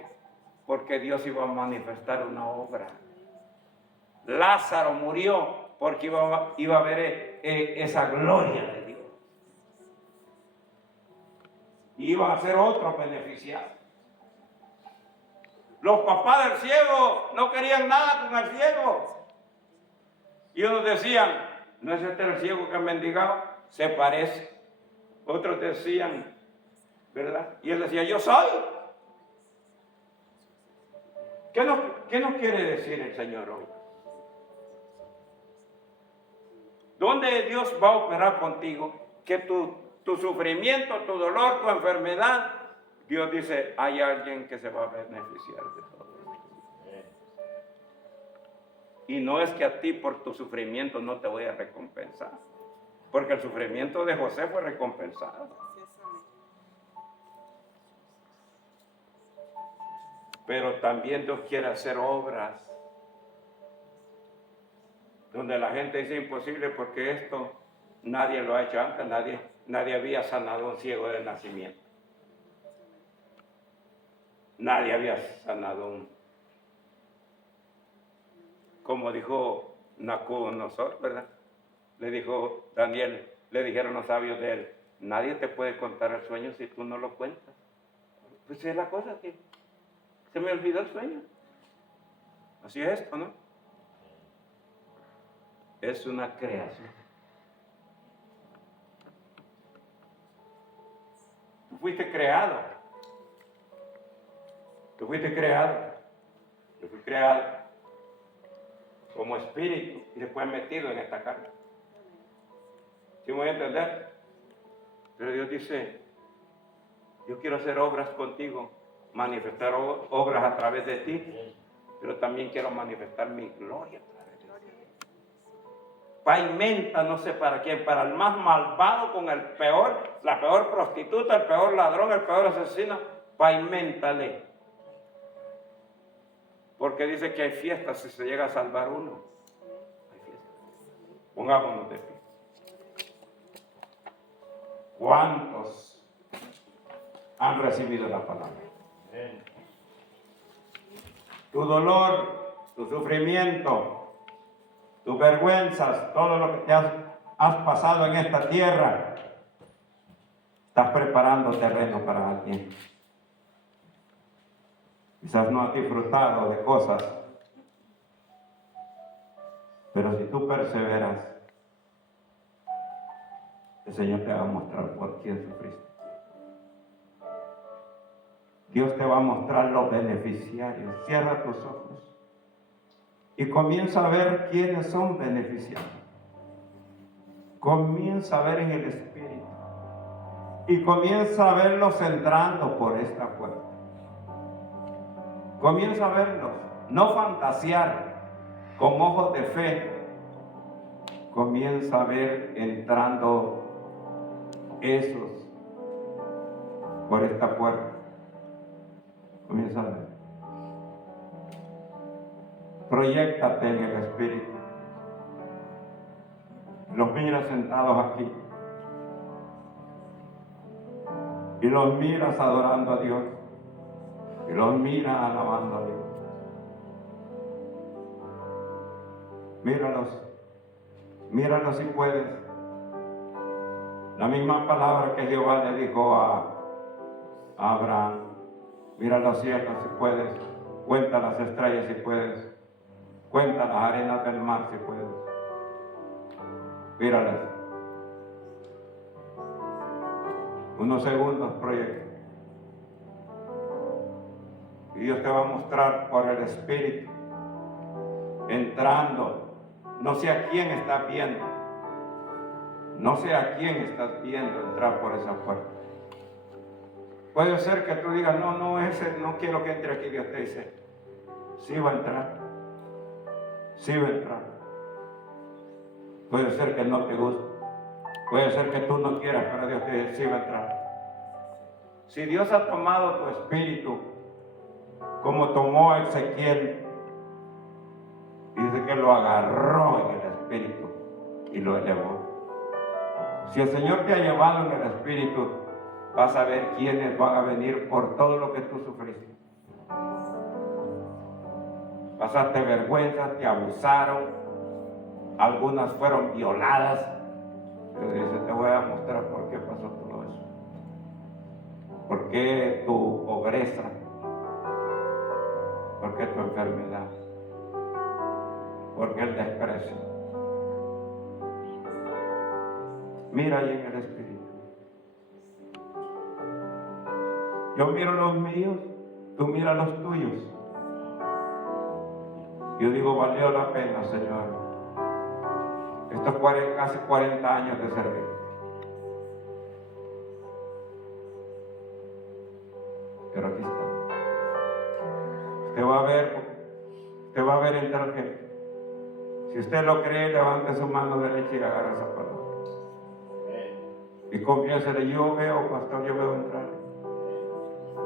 porque Dios iba a manifestar una obra. Lázaro murió porque iba a ver esa gloria de Dios. Y iban a ser otros beneficiados. Los papás del ciego no querían nada con el ciego. Y unos decían, ¿no es este el ciego que ha mendigado? Se parece. Otros decían, ¿verdad? Y él decía, yo soy. ¿Qué nos quiere decir el Señor hoy? ¿Dónde Dios va a operar contigo? Que tu sufrimiento, tu dolor, tu enfermedad, Dios dice, hay alguien que se va a beneficiar de todo esto. Y no es que a ti por tu sufrimiento no te voy a recompensar, porque el sufrimiento de José fue recompensado. Pero también Dios quiere hacer obras donde la gente dice imposible porque esto nadie lo ha hecho antes, nadie había sanado a un ciego de nacimiento. Nadie había sanado como dijo Nabucodonosor, ¿verdad? Le dijo Daniel, le dijeron los sabios de él, nadie te puede contar el sueño si tú no lo cuentas. Pues es la cosa que se me olvidó el sueño. Así es esto, ¿no? es una creación. Tú fuiste creado. Tú fuiste creado. Yo fui creado como espíritu y después metido en esta carne. ¿Sí me voy a entender? Pero Dios dice, yo quiero hacer obras contigo, manifestar obras a través de ti, pero también quiero manifestar mi gloria a través de ti. Pavimenta, no sé para quién, para el más malvado con el peor, la peor prostituta, el peor ladrón, el peor asesino, paviméntale. Porque dice que hay fiestas si se llega a salvar uno. Hay fiestas. Pongámonos de pie. ¿Cuántos han recibido la palabra? Tu dolor, tu sufrimiento, tus vergüenzas, todo lo que te has pasado en esta tierra, estás preparando terreno para alguien. Quizás no has disfrutado de cosas, pero si tú perseveras, el Señor te va a mostrar por quién sufriste. Dios te va a mostrar los beneficiarios. Cierra tus ojos y comienza a ver quiénes son beneficiarios. Comienza a ver en el Espíritu y comienza a verlos entrando por esta puerta. Comienza a verlos, no fantasear con ojos de fe. Comienza a ver entrando esos por esta puerta. Comienza a ver. Proyéctate en el Espíritu. Los miras sentados aquí. Y los miras adorando a Dios. Y los miras alabando a Dios. Míralos. Míralos si puedes. La misma palabra que Jehová le dijo a Abraham. Mira los cielos si puedes. Cuenta las estrellas si puedes. Cuenta las arenas del mar si puedes. Míralas. Unos segundos, proyecto. Y Dios te va a mostrar por el Espíritu. Entrando. No sé a quién estás viendo. No sé a quién estás viendo entrar por esa puerta. Puede ser que tú digas, no, ese no quiero que entre aquí. Dios te dice, sí va a entrar. Sí va a entrar. Puede ser que no te guste. Puede ser que tú no quieras, pero Dios te dice, sí va a entrar. Si Dios ha tomado tu espíritu, como tomó a Ezequiel, dice que lo agarró en el espíritu y lo elevó. Si el Señor te ha llevado en el espíritu, vas a ver quiénes van a venir por todo lo que tú sufriste. Pasaste vergüenza, te abusaron, algunas fueron violadas. Pero dice, te voy a mostrar por qué pasó todo eso. ¿Por qué tu pobreza? ¿Por qué tu enfermedad? ¿Por qué el desprecio? Mira ahí en el Espíritu. Yo miro los míos, tú mira los tuyos. Yo digo, valió la pena, Señor, estos casi 40 años de servir. Pero aquí está. Usted va a ver entrar gente. Si usted lo cree, levante su mano derecha y agarre esa palabra. Y confiésele, yo veo, pastor, yo veo entrar.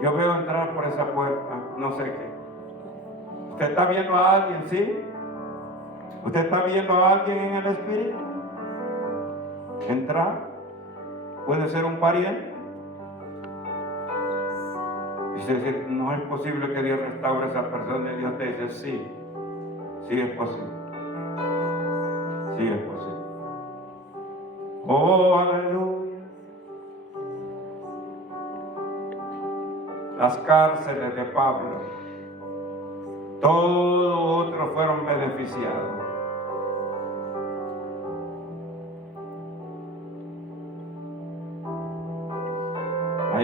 Yo veo entrar por esa puerta, no sé qué. ¿Usted está viendo a alguien, sí? ¿Usted está viendo a alguien en el Espíritu? Entrar. Puede ser un pariente. Y usted dice, no es posible que Dios restaure a esa persona. Y Dios te dice, sí. Sí es posible. Sí es posible. Oh, aleluya. Las cárceles de Pablo, todos otros fueron beneficiados.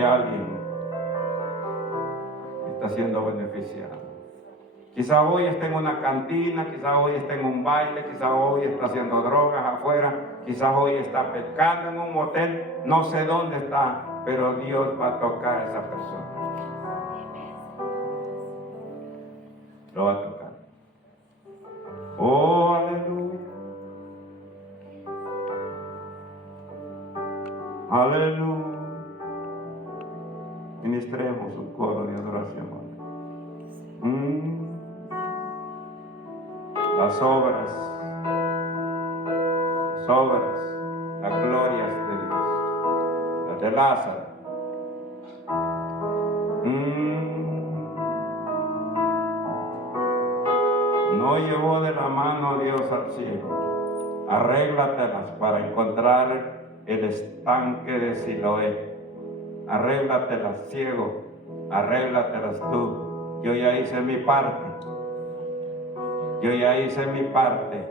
hay alguien que está siendo beneficiado. Quizá hoy está en una cantina, quizá hoy está en un baile, quizá hoy está haciendo drogas afuera, quizá hoy está pescando en un motel, no sé dónde está, pero Dios va a tocar a esa persona. Lo va a tocar. Oh, aleluya. Aleluya. Ministremos un coro de adoración. Las obras, las glorias de Dios, las de Lázaro. No llevó de la mano Dios al ciego. Arréglatelas para encontrar el estanque de Siloé. Arréglatelas, ciego, arréglatelas tú. Yo ya hice mi parte. Yo ya hice mi parte.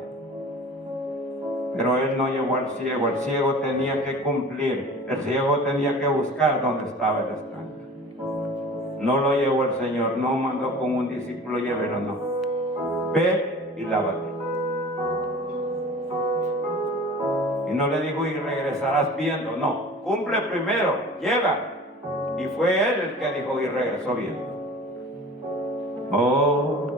Pero él no llevó al ciego. El ciego tenía que cumplir. El ciego tenía que buscar dónde estaba el estanque. No lo llevó el Señor. No mandó con un discípulo, llévelo, no. Ve y lávate. Y no le dijo, y regresarás viendo. No, cumple primero, lleva. Y fue él el que dijo, y regresó viendo. Oh.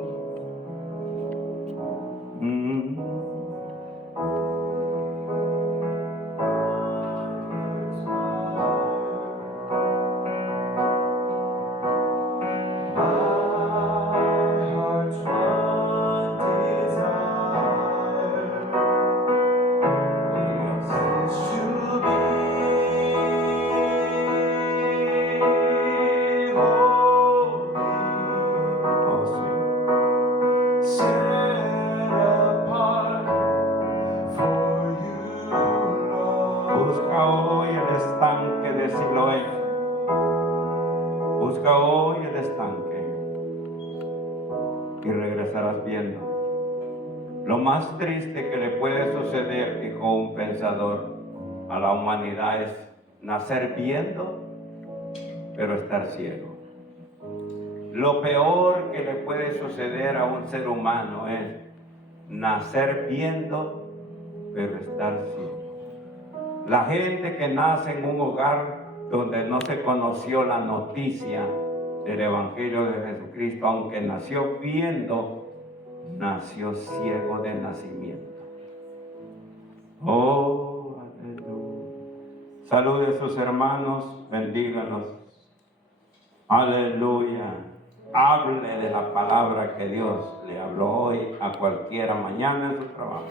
Busca hoy el estanque de Siloé. Busca hoy el estanque y regresarás viendo. Lo más triste que le puede suceder, dijo un pensador, a la humanidad es nacer viendo, pero estar ciego. Lo peor que le puede suceder a un ser humano es nacer viendo, pero estar ciego. La gente que nace en un hogar donde no se conoció la noticia del Evangelio de Jesucristo, aunque nació viendo, nació ciego de nacimiento. Oh, aleluya. Salude a sus hermanos, bendígalos. Aleluya. Hable de la palabra que Dios le habló hoy a cualquiera mañana en su trabajo.